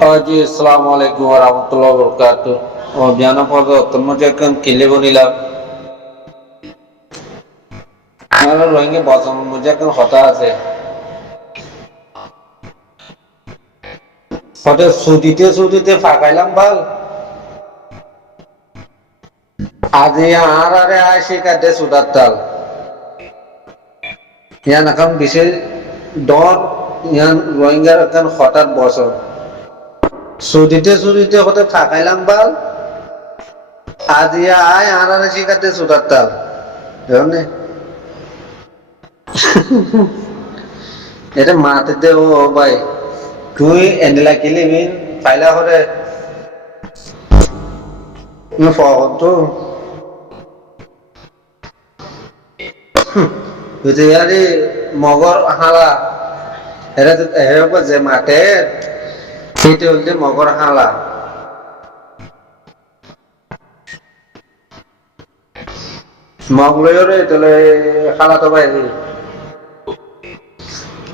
জি আসসালামু আলাইকুম ওয়া রাহমাতুল্লাহি ওয়া বারাকাতুহু। জ্ঞান পর্ব তন্মধ্যে এখন কিলে বনিলাম আর রোহিঙ্গা বসম মধ্যে এখন হতা আছে হতে সুদিতে ফাঁকাইলাম ভাল আজি আর আরে আইসি কাটে সুদার তাল ইয়ান এখন বিশেষ ডর ইয়ান রোহিঙ্গার এখন হঠাৎ বছর সুদিতে হতে ফাঁকাইলাম ভাল আজি আয় আর আরে শিকাতে সুদার তাল বুঝলি এটা মাতে দে ও ভাই তুই এন্ডেলা কিলিমিন ফাইলা করে ফটো বুঝতে গেলি মগর হালা এরা তো এরা যে মাঠে সেটা হচ্ছে মগর হালা মগ লইরে তাহলে হালা তো বাইরে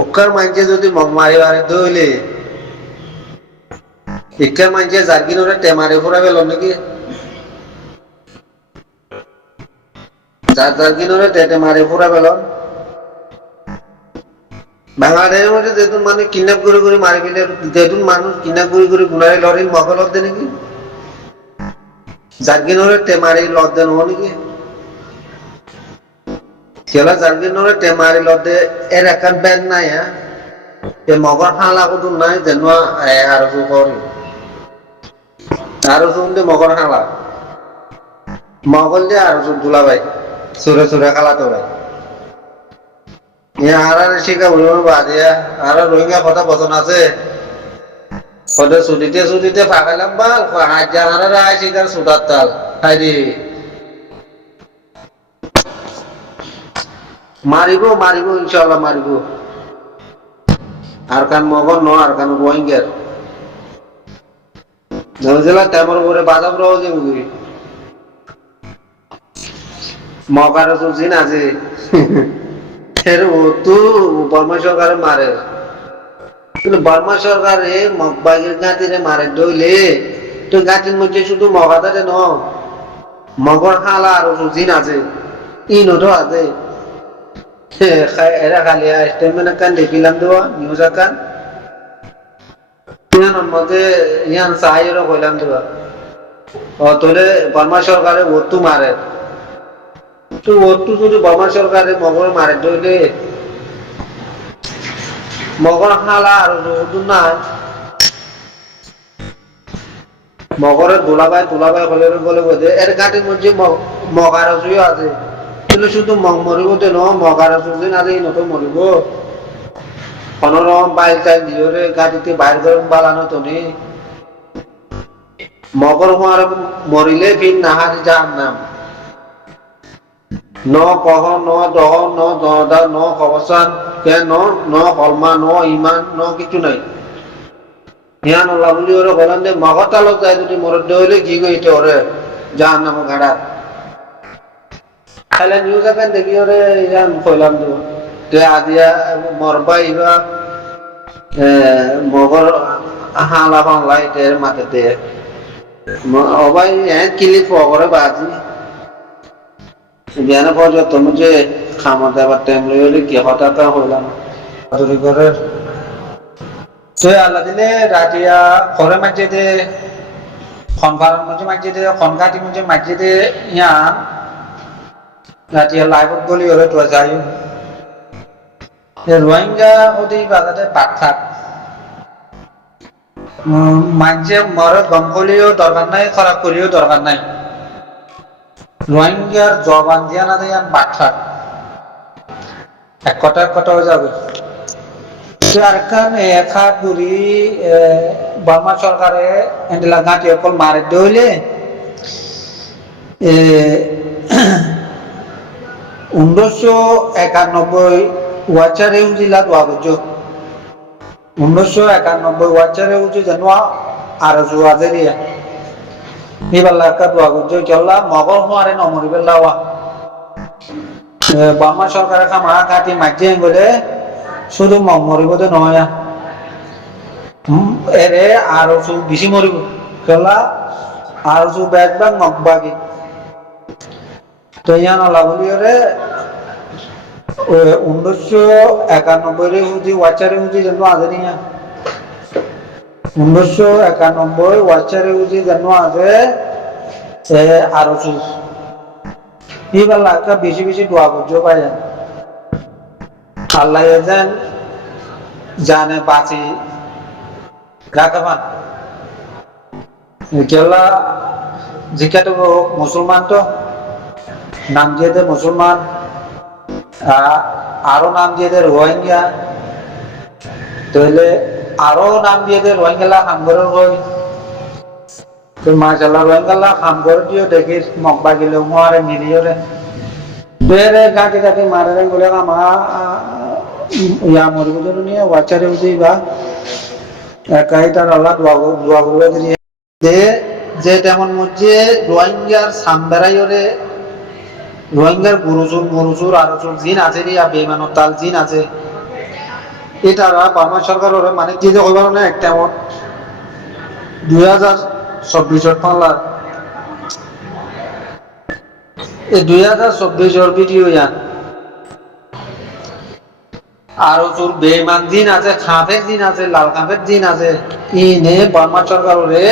উক্কার মাইনছে যদি মগ মারি মারি দইলে ইক্কার মাইনছে জাগিনরে টেমারে ফুরা গেল নাকি জাগিনরে টেটে মারি ফুরা গেল বাংলাদেশের মধ্যে যেতুন মানুষ কিডন্যাপ করে মারি ফেলে যেতুন মানুষ কিডন্যাপ করে গুনারে লড়ি মগল লড়তে নাকি জাগিনরে টেমারি লড়তে নহ নাকি কেলা জাগিনরে টেমারি লড়তে এর একান ব্যান নাই হ্যাঁ এ মগর হালা কত নাই যেন আরো করি আরো শুনতে মগর হালা মগল দিয়ে আরো দুলা ভাই সুরে খালা তো ভাই আর শিখা বলবো বাদিয়া আর রোহিঙ্গা কথা বচন আছে কত সুদিতে ফাঁকাইলাম বাল হাজার হাজার আয় শিকার সুদার তাল হাইরি মারিব ইনশাল্লাহ মারিব আর কান মগর ন আর কান রোহিঙ্গার জেলা তেমন করে বাজাব রহ যে বুঝি মগার চলছি না যে তো বর্মা সরকারে মারে কিন্তু বর্মা সরকারে মগবাগের গাঁতিরে মারে দইলে তো গাঁতির মধ্যে শুধু মগাদারে ন মগর হালা আর চলছি না যে ইনতো আছে এরা খালি স্টেটমেন্ট কান দেখিলাম দেওয়া নিউজ কান ইয়ানোর মধ্যে ইয়ান সাহায্যেরও কইলাম দেওয়া তোলে বর্মা সরকারে ওতু মারে তো ওতু যদি বর্মা সরকারে মগর মারে দইলে মগর হালা আর নাই মগরে তোলাবাই হলে বলে বোধে এর ঘাটের মধ্যে মগার জুইও আছে কিন্তু শুধু মগ মরিব তো ন মগার জুই না দিয়ে নতো মরিব কোনরকম বাইল টাইল দিয়ে গাড়িতে বাইর করে বালানো তো নেই মগর হওয়ার মরিলে ফির নাহারি যার নাম ন কহ ন দহ ন দহদা ন কবসান কে ন কলমা ন ইমান ন কিছু নাই হিয়ান ওলা বলি ওরা বলেন যে মগর তালক যায় যদি মরদ হইলে কি গইতে ওরে যার নাম ঘাড়া খাইলে নিউজ এখন দেখি ওরে ইয়ান কইলাম তো আজিয়া মরবা ইবা মগর হালা বাংলাই এর মাথাতে অবাই কিলি পগরে বাজি জ্ঞান পর্যন্ত তুমি যে খামা দেবার টাইম লইলে কি হঠাৎ হইলাম আদরি করে তো আল্লাহ দিলে রাতিয়া ঘরে মাঝে দে খনফারের মধ্যে মাঝে দে খনঘাটি মধ্যে মাঝে দে ইয়ান রাতিয়া লাইভত গলি হলে তো যাই রোহিঙ্গা ওদের বাজারে পাঠাক মাঝে মরে গম করলেও দরকার নাই খরাক করলেও দরকার নাই রোহিঙ্গার জবান দিয়া না দেয় পাঠাক এক কটা হয়ে যাবে বর্মা সরকারে গাঁটি অকল মারে দইলে 1991 ওয়াচারে উজিলা দোয়া করছো 1991 ওয়াচারে উজি জানুয়া আর জুয়াজেরিয়া এবার কা দোয়া করছো চল্লা মগর হওয়ারে নমরি বেলাওয়া বর্মা সরকারের কামা ঘাটি মাঝে বলে শুধু মরিব তো নয় এরে আরো বেশি মরিব খেলা আরো ব্যাগ মগবাগি তো ইয়ান আল্লাহ বলি ওরে 1991 হুজি ওয়াচারে হুজি জন্ম আছে নিয়া 1991 ওয়াচারে হুজি জন্ম আছে আরো এই বেলা একটা বেশি বেশি দোয়া বুঝো পাই আল্লাহ যেন জানে বাঁচি রাখবান কেলা জিজ্ঞাসা মুসলমান তো নাম দিয়ে দে মুসলমান আরো নাম দিয়ে দে রোহিঙ্গা তাহলে আরো নাম দিয়ে দে রোহিঙ্গা হামগরের হই তো মাশাআল্লাহ রোহিঙ্গা হামগর দিও দেখিস মকবা গেলে মারে মিলিয়রে বেরে গাটি গাটি মারে বলে আমা ইয়া মরিব জন্য নিয়ে ওয়াচারে উঠেই বা একাই তার আল্লাহ দোয়া করবে যে যে তেমন মধ্যে রোহিঙ্গার সামবেরাইরে রোহিঙ্গার গুরুজুর মরুজুর আর জিন আছে রিয়া বেমানত তাল জিন আছে এটারা বার্মা সরকার ওরা মানে কি যে কইবার না একটা মত 2024 পাল্লা এই 2024 ভিডিও ইয়ান আর তোর বেমান দিন আছে খাফের দিন আছে লাল খাফের দিন আছে ইনে বার্মা সরকার ওরে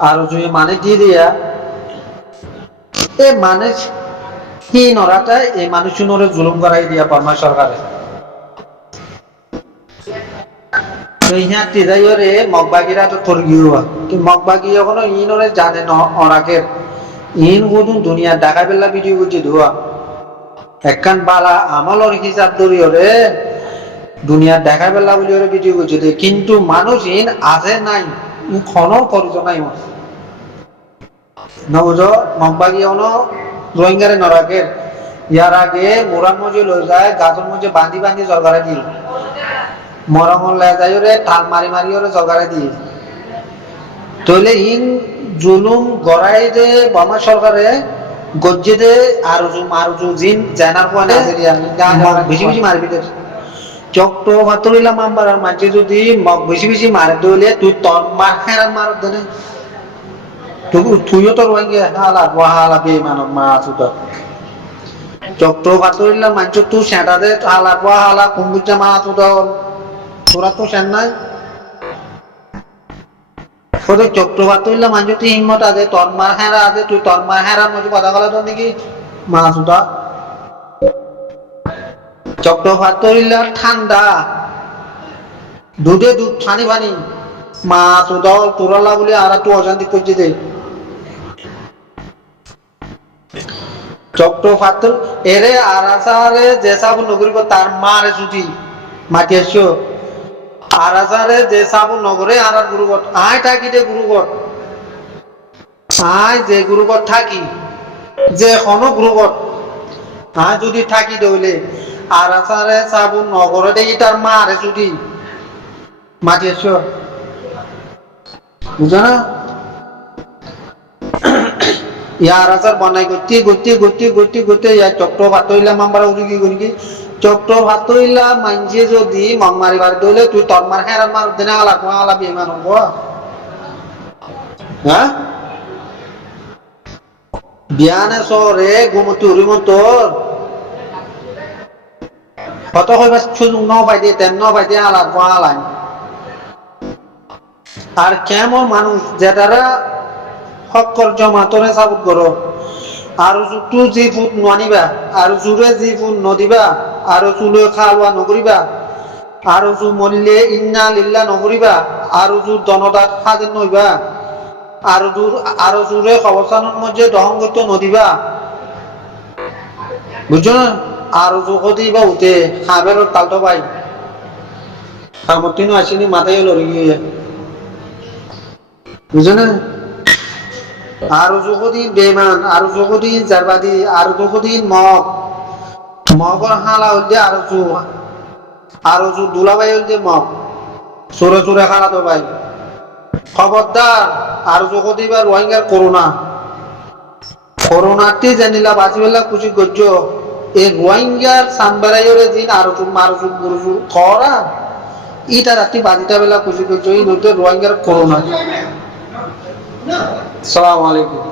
আর তুই মানে কি দিয়া এ মানে কি নরাটা এই মানুষ নরে জুলুম করাই দিয়া বার্মা সরকারে তো ইহা তিজাইরে মগবাগিরা তো তোর গিয়া কি মগবাগি এখনো ইনরে জানে না অনাকের ইন গুদুন দুনিয়া ঢাকা বেলা ভিডিও করছে ধোয়া একখান বালা আমলর হিসাব ধরিওরে দুনিয়া দেখা বেলা বলি ওরে ভিডিও করছে কিন্তু মানুষ ইন আছে নাই ক্ষণ করছ নাই নবুঝ মগবাগি অন রোহিঙ্গারে নরাকের ইয়ার আগে মোরান মজে লই যায় গাছের মধ্যে বাঁধি বাঁধি সরকারে দিল মরমল লে যায় ওরে টাল মারি মারি ওরে সরকারে দিয়ে তইলে ইন জুলুম গড়াই যে বামা সরকারে গজ্জে দে আরজু জিন জানার কোয়ানে বেশি বেশি মারবি দে চক্ট ভাতরিলা মাম্বার আর মাঝে যদি মগ বেশি বেশি মারে দইলে তুই তোর মার খেরান মার দেনে তুইও তো রোহিঙ্গা হালা ওয়াহালা বেমানব মা আসুদা চক্ট ভাতরিলা মাঝে তুই সেটা দে হালা ওয়াহালা কুম্বুজা মা আসুদা তোরা তো সেন নাই ওদের চক্রবাত হইলে মানুষ তুই হিম্মত আছে তোর মার হেরা আছে তুই তোর মার হেরার মধ্যে কথা বলা তো নাকি মা সুদা চক্রবাত হইলে ঠান্ডা দুধে দুধ ছানি পানি মা সুদা তোরালা বলে আর একটু অশান্তি করছে দে চক্রবাত এরে আর আসারে যেসব নগরী তার মারে ছুটি মাটি এসছো আর আসারে যে সাবু নগরে আর গুরুগট আয় থাকি দে গুরুগট আয় যে গুরুগট থাকি যে কোনো গুরুগট আয় যদি থাকি দইলে আর আসারে সাবু নগরে দেখি তার মা আরে ছুটি মাটি এসো বুঝো না ইয়ার আসার বানাই গতি ইয়া চক্র ভাত হইলাম আমরা উড়ি করি কি চক্র ভাত হইলা মানছে যদি মগ মারিবার দইলে তুই তোর মার হেরান মার দিনে আলা বেমান হব হ্যাঁ বিয়ানে সরে গুমতি উরিমতর কত কইবা সুযোগ ন পাই দে তেম ন পাই দে আলাই আর কেমন মানুষ যেটারা হক্কর জমাতরে সাবুত করো আর জুটু যে ফুট নানিবা আর জুরে যে ফুট নদিবা আর চুলে খাওয়া নকরিবা আর জু মরিলে ইন্না লিল্লা নকরিবা আর জু দনদাত খাদিন নইবা আর জুরে খবরস্থানের মধ্যে দহন করতে নদিবা বুঝছো না আর জু কদিবা উঠে হাবের তালতো পাই সামর্থ্য আসেনি মাথায় লড়ি গিয়ে বুঝছো না আর যুগদিন বেমান আর যুগদিন জারবাদি আর যুগদিন মগর হালা হইলে আর জু দুলাবাই হইলে মগ চোরে চোরে খালা তো ভাই খবরদার আর যুগদি বা রোহিঙ্গার করোনাতে জানিলা বাঁচিবেলা খুশি গজ্জ এই রোহিঙ্গার সানবারাইরে দিন আর মারজু গুরুজু খরা ইটা রাতি 12টা বেলা খুশি করছো এই নদীতে রোহিঙ্গার করোনা। সালাম আলাইকুম।